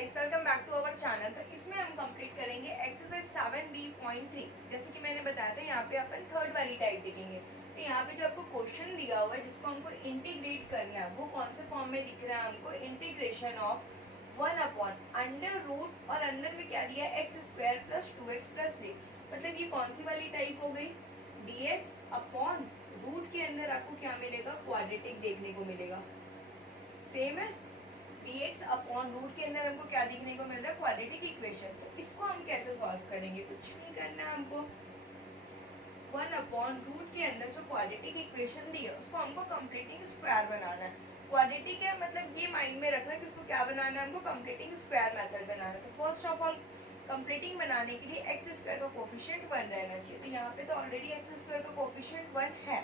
Guys, welcome back to our channel. तो इसमें हम कंप्लीट करेंगे एक्सरसाइज 7B.3। जैसे कि मैंने बताया था, यहाँ पे अपन थर्ड वाली टाइप देखेंगे। तो यहाँ पे जो आपको क्वेश्चन दिया हुआ है जिसको हमको इंटीग्रेट करना है, वो कौन से फॉर्म में दिख रहा है हमको? इंटीग्रेशन ऑफ 1/√, और अंदर में क्या दिया है? x² + 2x + 3। मतलब ये कौन सी वाली टाइप हो गई? dx/रूट के अंदर आपको क्या मिलेगा? क्वाड्रेटिक देखने को मिलेगा। सेम है, dx/रूट के अंदर हमको क्या देखने को मिल रहा है? Quadratic equation. तो इसको हम कैसे सॉल्व करेंगे? कुछ नहीं करना है हमको। 1/रूट के अंदर जो क्वाड्रेटिक इक्वेशन दी है उसको हमको कंप्लीटिंग स्क्वायर बनाना है। क्वाड्रेटिक है मतलब ये माइंड में रखना है कि उसको क्या बनाना है हमको? कंप्लीटिंग स्क्वायर मेथड बनाना है। तो फर्स्ट ऑफ ऑल कंप्लीटिंग बनाने के लिए x² का कोफिशिएंट 1 रहना चाहिए। तो यहाँ पे तो ऑलरेडी x² का कोफिशिएंट 1 है,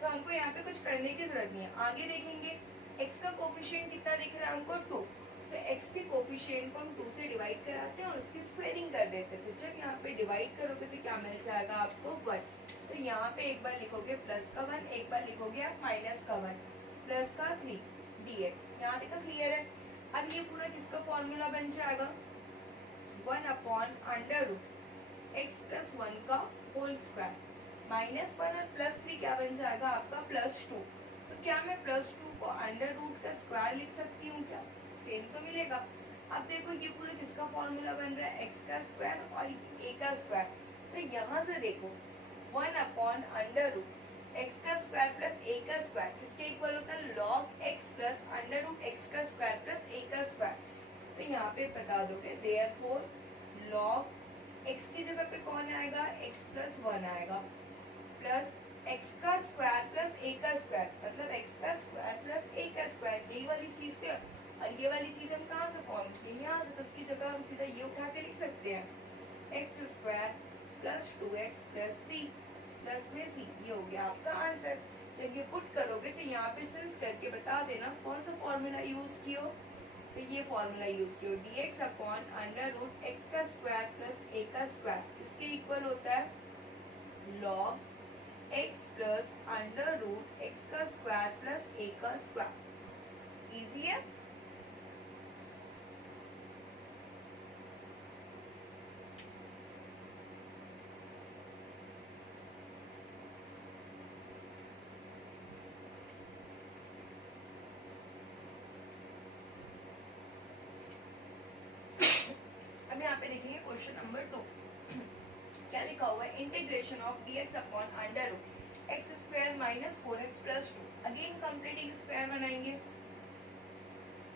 तो हमको यहाँ पे कुछ करने की जरूरत नहीं है। आगे देखेंगे x का कोफिशिएंट कितना दिख रहा है हमको? 2। तो x के कोफिशिएंट को हम 2 से डिवाइड कराते हैं और उसकी स्क्वायरिंग कर देते हैं। तो जब यहाँ पे डिवाइड करोगे तो क्या मिल जाएगा आपको? 1। तो यहाँ पे एक बार लिखोगे प्लस का 1, एक बार लिखोगे आप माइनस का 1, प्लस का 3 dx। यहाँ देखो क्लियर है। अब ये पूरा किसका फॉर्मूला बन जाएगा? 1/√x + 1 का होल स्क्वायर, -1 और +3 क्या बन जाएगा आपका? +2। तो क्या मैं +2 को √रूट का स्क्वायर लिख सकती हूँ क्या? सेम तो मिलेगा। अब देखो ये पूरा किसका फॉर्मूला बन रहा है? x का स्क्वायर और a का स्क्वायर। तो यहाँ से देखो 1/√x का स्क्वायर प्लस a का स्क्वायर किसके इक्वल होता है? log x प्लस √x का स्क्वायर प्लस a का स्क्वायर। तो यहाँ पे बता दोगे therefore log x की जगह पे कौन आएगा? x + 1 आएगा, प्लस x का स्क्वायर प्लस a का स्क्वायर, मतलब x का स्क्वायर प्लस a का स्क्वायर। यही वाली चीज के, और ये वाली चीज हम कहाँ से फॉर्म किए? यहाँ से। तो उसकी जगह हम सीधा ये उठा के लिख सकते हैं x² + 2x + 3 प्लस में c। ये हो गया आपका आंसर। जब ये पुट करोगे तो यहाँ पे सिंस करके बता देना कौन सा फॉर्मूला यूज किया। तो ये फॉर्मूला यूज किया, dx/√x का स्क्वायर प्लस a का स्क्वायर इसके इक्वल होता है log x प्लस √x का स्क्वायर प्लस a का स्क्वायर। इजी है। अब यहाँ पे देखेंगे क्वेश्चन नंबर 2। क्या लिखा हुआ है? Integration of dx/√x² - 4x + 2। Again completing square बनाएंगे।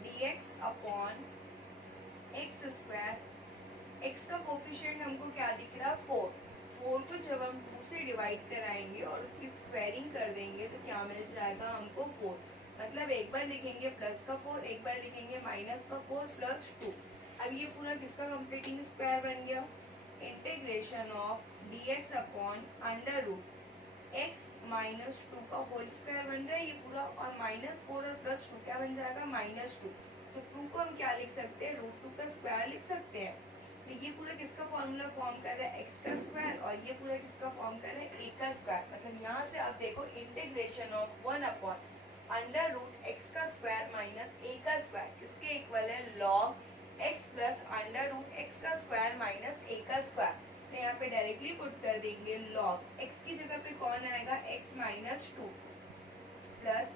dx/x², x का कोफिशिएंट हमको क्या दिख रहा है? 4। 4 को जब हम 2 से डिवाइड कराएंगे और उसकी स्क्वायरिंग कर देंगे तो क्या मिल जाएगा हमको? 4। मतलब एक बार लिखेंगे प्लस का 4, एक बार लिखेंगे माइनस का 4 + 2। अब ये पूरा किसका कंप्लीटिंग स्क्वायर बन गया? इंटीग्रेशन ऑफ dx/√x - 2 का होल स्क्वायर बन रहा है ये पूरा, और -4 और +2 क्या बन जाएगा? -2। तो 2 को हम क्या लिख सकते हैं? √2 का स्क्वायर लिख सकते हैं। तो ये पूरा किसका फॉर्मूला फॉर्म कर रहा है? x का स्क्वायर, और ये पूरा किसका फॉर्म कर रहा है? a का स्क्वायर। मतलब यहाँ से आप देखो इंटीग्रेशन ऑफ 1/√x का स्क्वायर माइनस a का स्क्वायर किसके इक्वल है? log x प्लस √x का स्क्वायर माइनस a का स्क्वायर। तो यहाँ पे डायरेक्टली पुट कर देंगे log x की जगह पे कौन आएगा? x - 2 प्लस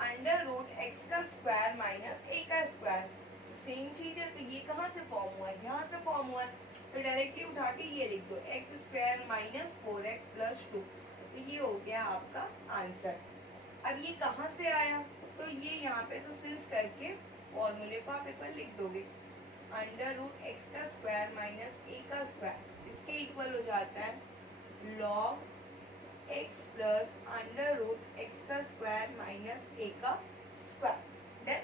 √x का स्क्वायर माइनस a का स्क्वायर। तो सेम चीज है, तो ये कहाँ से फॉर्म हुआ है? यहाँ से फॉर्म हुआ है। तो डायरेक्टली उठा के ये लिख दो x² - 4x + 2। तो ये हो गया आपका आंसर। अब ये कहाँ से आया? तो ये यहाँ पे से सिंस करके फॉर्मूले को आप एक बार लिख दोगे। √x का स्क्वायर माइनस a का स्क्वायर इसके इक्वल हो जाता है log x प्लस √x का स्क्वायर माइनस a का स्क्वायर। देन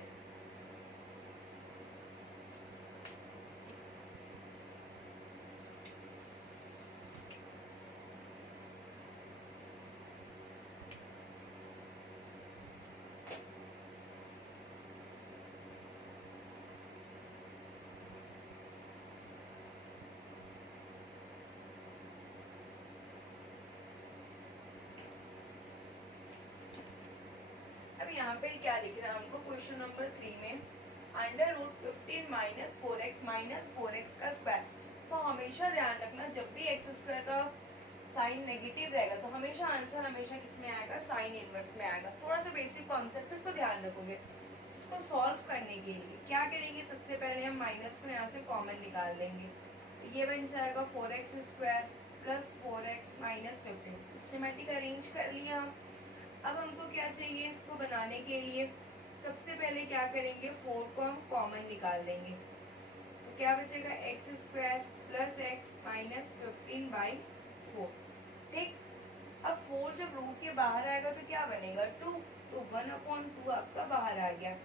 अब यहाँ पे क्या लिख रहा है हमको क्वेश्चन नंबर 3 में? अंडर रूट 15 माइनस 4x का स्क्वायर। तो हमेशा ध्यान रखना जब भी एक्स स्क्वायर का साइन नेगेटिव रहेगा तो हमेशा आंसर हमेशा किस में आएगा, साइन इनवर्स में आएगा। थोड़ा सा बेसिक कॉन्सेप्ट इसको ध्यान रखोगे। इसको सॉल्व करने के लिए क्या करेंगे, सबसे पहले हम माइनस को यहाँ से कॉमन निकाल लेंगे। तो ये बन जाएगा 4x square plus 4x minus 15। Systematic arrange कर लिया। अब हमको क्या चाहिए इसको बनाने के लिए, सबसे पहले क्या करेंगे, 4 को हम कॉमन निकाल देंगे। तो क्या बचेगा, x square plus x minus 15/4। ठीक, अब 4 जब रूट के बाहर आएगा तो क्या बनेगा, 2। तो 1/2 आपका बाहर आ गया।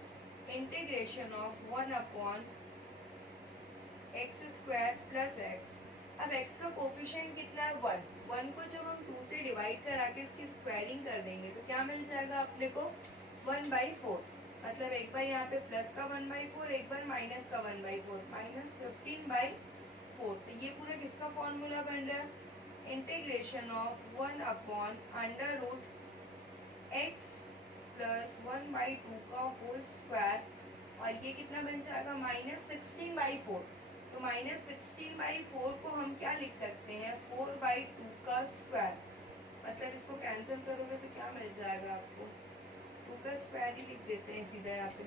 Integration of 1/x square plus x. अब x का कोफिशिएंट कितना है, 1। 1 को जब हम 2 से डिवाइड करा के इसकी स्क्वायरिंग कर देंगे तो क्या मिल जाएगा अपने को, 1/4। मतलब एक बार यहाँ पे प्लस का 1/4, एक बार माइनस का 1/4, माइनस 15/4। तो ये पूरा किसका फॉर्मूला बन रहा है, इंटीग्रेशन ऑफ 1/√x प्लस 1/2 का होल स्क्वायर। और ये कितना बन जाएगा, माइनस 16/4। तो माइनस 16/4 को हम क्या लिख सकते हैं, 4/2 का स्क्वायर। मतलब इसको कैंसिल करोगे तो क्या मिल जाएगा आपको, 2 का स्क्वायर ही लिख देते हैं सीधा यहाँ पे।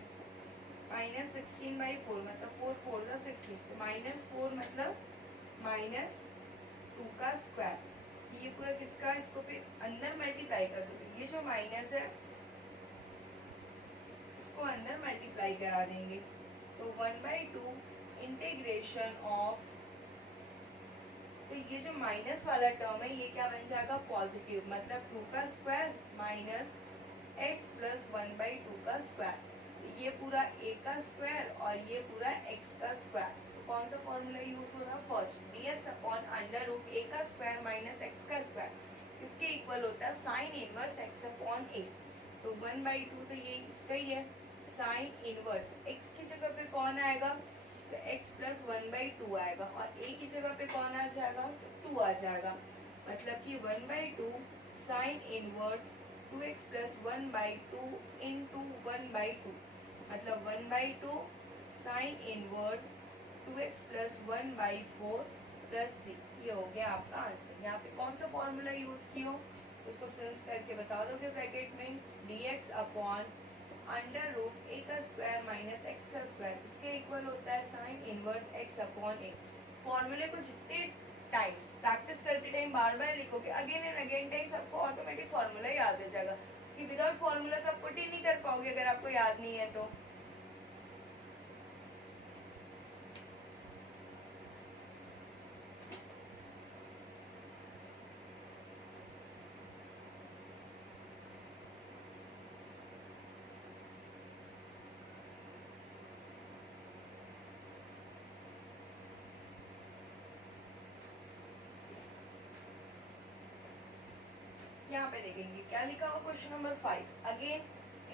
माइनस 16/4 मतलब 4 4 का 16, तो माइनस 4 मतलब माइनस 2 का स्क्वायर। ये पूरा किसका, इसको फिर अंदर मल्टीप्लाई कर दो। ये जो माइनस है इसको अंदर मल्टीप्लाई करा देंगे। तो 1/2 इंटीग्रेशन ऑफ, तो ये जो माइनस वाला टर्म है ये क्या बन जाएगा, पॉजिटिव। मतलब 2 का स्क्वायर माइनस x प्लस 1/2 का स्क्वायर। ये पूरा a का स्क्वायर और ये पूरा x का स्क्वायर। तो कौन सा फॉर्मूला यूज हो रहा है, first, dx upon under root a का स्क्वायर माइनस x का स्क्वायर। इसके इक्वल होता है sine inverse x upon a। तो 1/2 तो ये इसका ही है, साइन इनवर्स। x की जगह पे कौन आएगा, तो x प्लस 1/2 आएगा और a की जगह पे कौन आ जाएगा, 2 आ जाएगा। मतलब कि 1/2 sine inverse 2x plus 1/2 into 1/2। मतलब 1/2 sine inverse 2x plus 1/4 plus 3। ये हो गया आपका आंसर। यहाँ पे कौन सा फॉर्मूला यूज की हो उसको सेंस करके बता दोगे ब्रैकेट में, dx upon under root a का स्क्वायर माइनस x का स्क्वायर। इसके इक्वल होता है sine inverse x upon a। फॉर्मूले को जितने टाइम्स प्रैक्टिस करते टाइम बार बार लिखोगे, अगेन एंड अगेन टाइम्स आपको ऑटोमेटिक फॉर्मूला याद हो जाएगा। कि विदाउट फॉर्मूला तो आप पुट ही नहीं कर पाओगे अगर आपको याद नहीं है तो। यहाँ पे देखेंगे क्या लिखा हुआ, क्वेश्चन नंबर 5। अगेन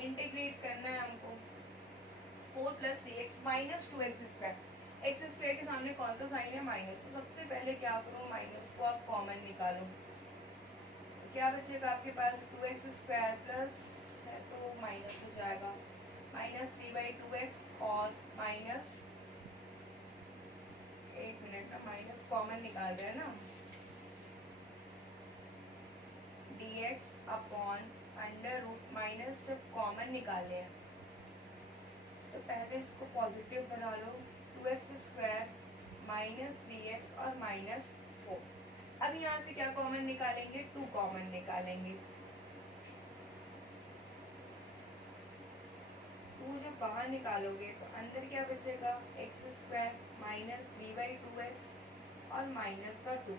इंटीग्रेट करना है हमको। 4 plus 3x minus 2x square. X square के सामने कौन सा साइन है, माइनस। तो सबसे पहले क्या करो, माइनस को आप कॉमन निकालो। तो क्या बचेगा आपके पास, 2x स्क्वायर प्लस है तो माइनस हो जाएगा, माइनस 3/2x और माइनस, एक मिनट ना, माइनस कॉमन निकाल रहे हैं ना, dx upon under root minus जब कॉमन निकाले हैं तो पहले इसको पॉजिटिव बना लो, 2x स्क्वायर माइनस 3x और माइनस 4। अब यहाँ से क्या कॉमन निकालेंगे, 2 कॉमन निकालेंगे। 2 जब बाहर निकालोगे तो अंदर क्या बचेगा, x स्क्वायर माइनस 3/2x और माइनस का 2।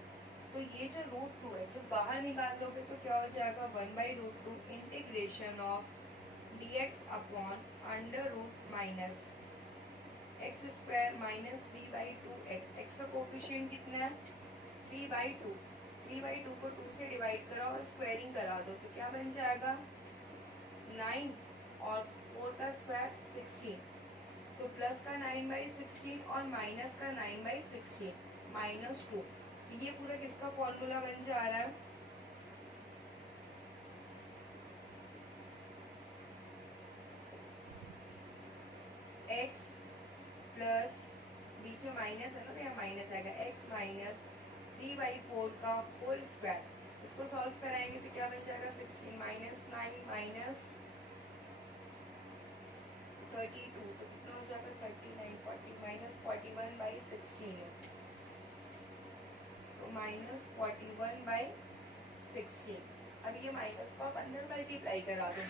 तो ये जो रूट 2 है जब बाहर निकाल दोगे तो क्या हो जाएगा, 1/√2 integration of dx upon under root minus x square minus 3/2x। x का कोफिशिएंट कितना है, 3/2। 3/2 को 2 से डिवाइड कराओ और स्क्वायरिंग करा दो तो क्या बन जाएगा, 9 और 4 का स्क्वायर 16। तो प्लस का 9/16 और माइनस का 9/16 माइनस 2। ये पूरा किसका फॉर्मूला बन जा रहा है, x प्लस बीच में माइनस है ना, तो यहाँ माइनस आएगा x माइनस 3/4 का होल स्क्वायर। इसको सॉल्व कराएंगे तो क्या बन जाएगा 16 माइनस 9 माइनस 32, तो कितना हो जाएगा 39 40 माइनस 41/16, तो माइनस 41/16। अब ये माइनस को आप अंदर मल्टीप्लाई करा दो,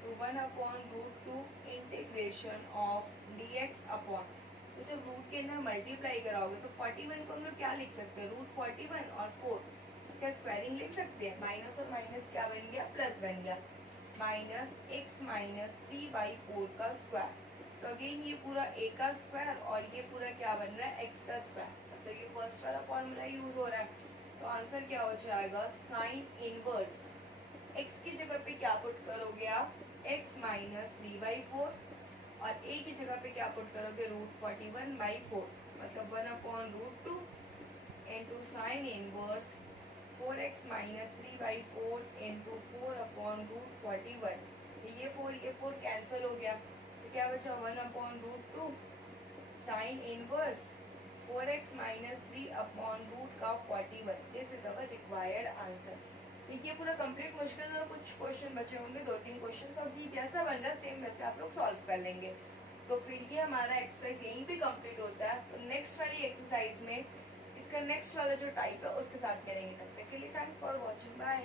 तो 1/√2 इंटीग्रेशन ऑफ dx अपॉन, तो जब रूट के अंदर मल्टीप्लाई कराओगे तो 41 को हम लोग क्या लिख सकते हैं, √41 और 4 इसका स्क्वायरिंग लिख सकते हैं। माइनस और माइनस क्या बन गया, प्लस बन गया, माइनस x माइनस 3/4 का स्क्वायर। तो अगेन ये पूरा a का स्क्वायर और ये पूरा क्या बन रहा है, x का स्क्वायर। तो ये फर्स्ट वाला फॉर्मूला यूज हो रहा है, तो आंसर क्या हो जाएगा, साइन इनवर्स x की जगह पे क्या पुट करोगे आप, x माइनस 3/4 और a की जगह पे क्या पुट करोगे, √41/4, मतलब 1/√2 into sine inverse 4x minus 3/4 into 4/√41। ये 4 कैंसिल हो गया, तो क्या बचा 1/√2 sine inverse 4x minus 3/√41। This is our required answer. तो ये पूरा कंप्लीट मुश्किल में कुछ क्वेश्चन बचे होंगे, 2-3 क्वेश्चन, तो अभी जैसा बन रहा है सेम वैसे आप लोग सॉल्व कर लेंगे। तो फिर ये हमारा एक्सरसाइज यहीं पे कंप्लीट होता है। तो नेक्स्ट वाली एक्सरसाइज में इसका नेक्स्ट वाला जो टाइप है उसके साथ करेंगे। तब तक के लिए थैंक्स फॉर वॉचिंग, बाय।